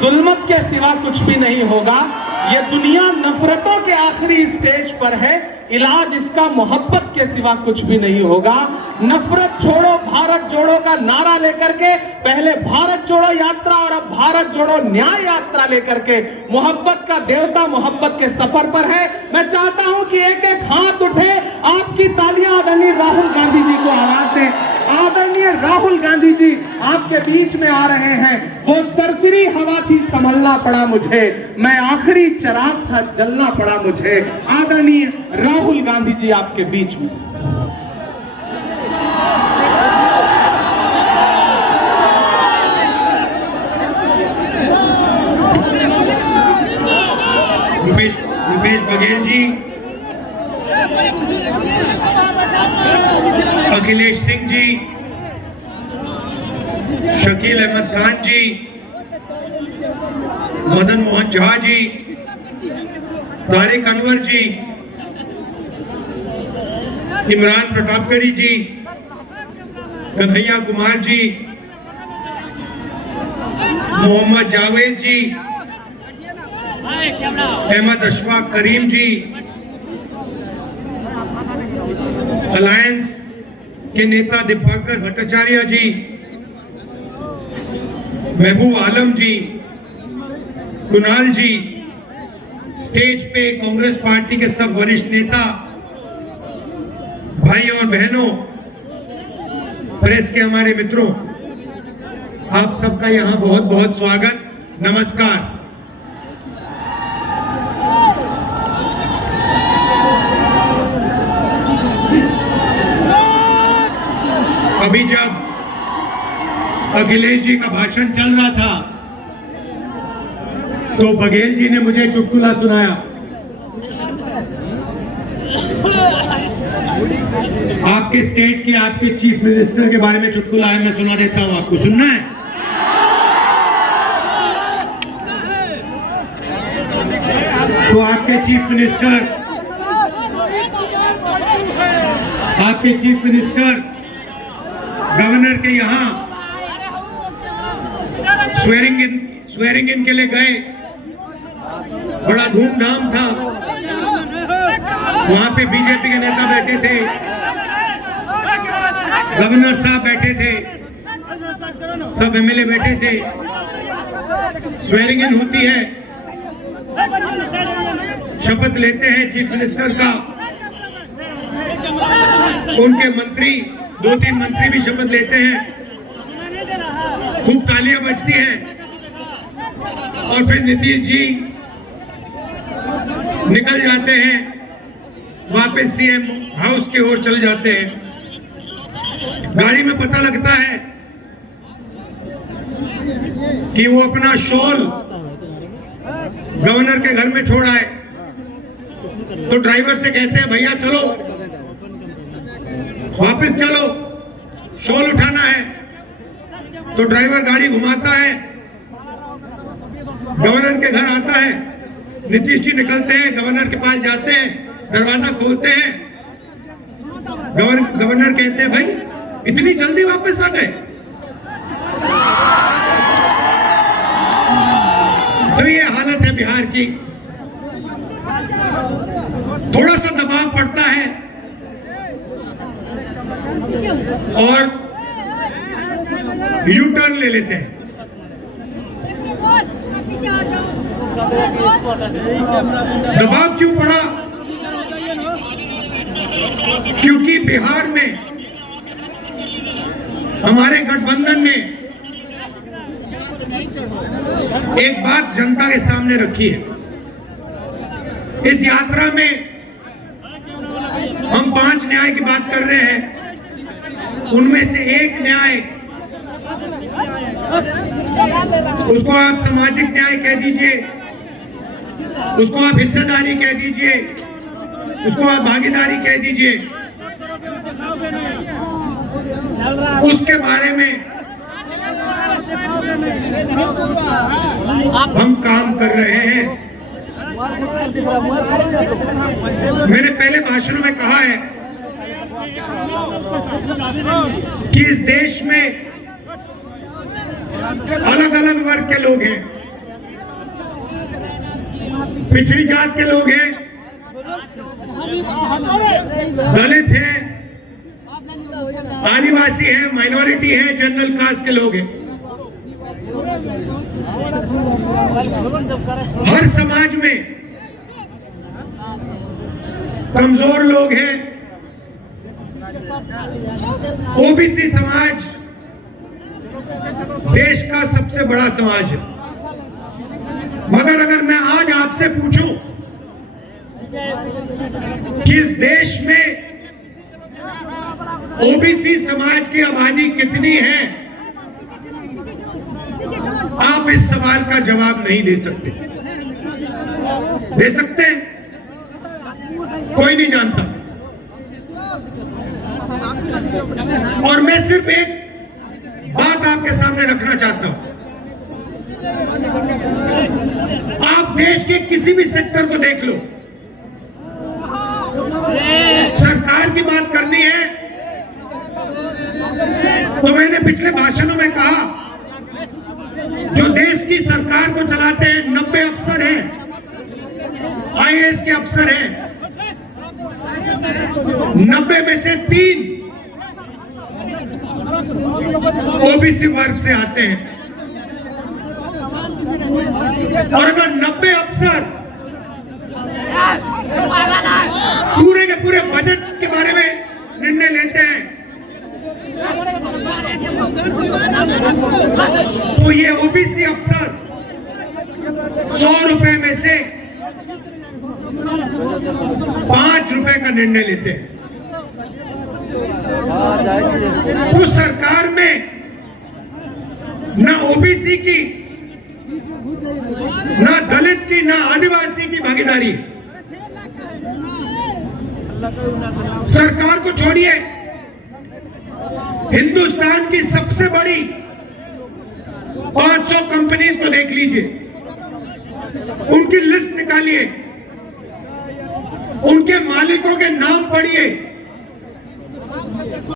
जुल्मत के सिवा कुछ भी नहीं होगा। ये दुनिया नफरतों के आखिरी स्टेज पर है, इलाज इसका मोहब्बत के सिवा कुछ भी नहीं होगा। नफरत छोड़ो भारत जोड़ो का नारा लेकर के पहले भारत जोड़ो यात्रा और अब भारत जोड़ो न्याय यात्रा लेकर के मोहब्बत का देवता मोहब्बत के सफर पर है। मैं चाहता हूं कि एक एक हाथ उठे, आपकी तालियां आदरणीय राहुल गांधी जी को आवाज दें। आदरणीय राहुल गांधी जी आपके बीच में आ रहे हैं। वो सरफिरी हवा थी संभलना पड़ा मुझे, मैं आखिरी चिराग था जलना पड़ा मुझे। आदरणीय राहुल गांधी जी आपके बीच में। भूपेश बघेल जी, अखिलेश सिंह जी, शकील अहमद खान जी, मदन मोहन झा जी, तारिक अनवर जी, इमरान प्रतापगढ़ी जी, कन्हैया कुमार जी, मोहम्मद जावेद जी, अहमद अशफाक करीम जी, अलायंस के नेता दीपांकर भट्टाचार्य जी, महबूब आलम जी, कुणाल जी, स्टेज पे कांग्रेस पार्टी के सब वरिष्ठ नेता, भाई और बहनों, प्रेस के हमारे मित्रों, आप सबका यहां बहुत बहुत स्वागत, नमस्कार। अभी जब अखिलेश जी का भाषण चल रहा था तो बघेल जी ने मुझे चुटकुला सुनाया। आपके स्टेट के आपके चीफ मिनिस्टर के बारे में चुटकुला है, मैं सुना देता हूं, आपको सुनना है? तो आपके चीफ मिनिस्टर गवर्नर के यहां स्वेरिंग इन के लिए गए, बड़ा धूमधाम था। वहां पे बीजेपी के नेता बैठे थे, गवर्नर साहब बैठे थे, सब एमएलए बैठे थे। स्वेरिंग इन होती है, शपथ लेते हैं चीफ मिनिस्टर का, उनके मंत्री 2-3 मंत्री भी शपथ लेते हैं, खूब तालियां बजती हैं और फिर नीतीश जी निकल जाते हैं, वापस सीएम हाउस की ओर चले जाते हैं। गाड़ी में पता लगता है कि वो अपना शॉल गवर्नर के घर में छोड़ आए, तो ड्राइवर से कहते हैं भैया चलो वापस चलो, शॉल उठाना है। तो ड्राइवर गाड़ी घुमाता है, गवर्नर के घर आता है, नीतीश जी निकलते हैं, गवर्नर के पास जाते हैं, दरवाजा खोलते हैं, गवर्नर कहते हैं भाई इतनी जल्दी वापस आ गए। तो ये हालत है बिहार की। थोड़ा सा दबाव पड़ता है और यू टर्न ले लेते हैं। दबाव क्यों पड़ा? क्योंकि बिहार में हमारे गठबंधन ने एक बात जनता के सामने रखी है। इस यात्रा में हम 5 न्याय की बात कर रहे हैं, उनमें से एक न्याय, उसको आप सामाजिक न्याय कह दीजिए, उसको आप हिस्सेदारी कह दीजिए, उसको आप भागीदारी कह दीजिए, उसके बारे में हम काम कर रहे हैं। मैंने पहले भाषणों में कहा है कि इस देश में अलग अलग वर्ग के लोग हैं, पिछड़ी जात के लोग हैं, दलित हैं, आदिवासी हैं, माइनॉरिटी हैं, जनरल कास्ट के लोग हैं। हर समाज में कमजोर लोग हैं। ओबीसी समाज देश का सबसे बड़ा समाज है, मगर अगर मैं आज आपसे पूछूं कि इस देश में ओबीसी समाज की आबादी कितनी है, आप इस सवाल का जवाब नहीं दे सकते। दे सकते हैं? कोई नहीं जानता। और मैं सिर्फ एक बात आपके सामने रखना चाहता हूं। आप देश के किसी भी सेक्टर को देख लो, सरकार की बात करनी है तो मैंने पिछले भाषणों में कहा, जो देश की सरकार को चलाते हैं 90 अफसर हैं, आईएएस के अफसर हैं, 90 में से 3 ओबीसी वर्ग से आते हैं। और अगर 90 अफसर पूरे के पूरे बजट के बारे में निर्णय लेते हैं तो ये ओबीसी अफसर 100 रुपए में से 5 रुपए का निर्णय लेते हैं। उस सरकार में ना ओबीसी की, ना दलित की, ना आदिवासी की भागीदारी। सरकार को छोड़िए, हिंदुस्तान की सबसे बड़ी 500 कंपनीज को देख लीजिए, उनकी लिस्ट निकालिए, उनके मालिकों के नाम पढ़िए,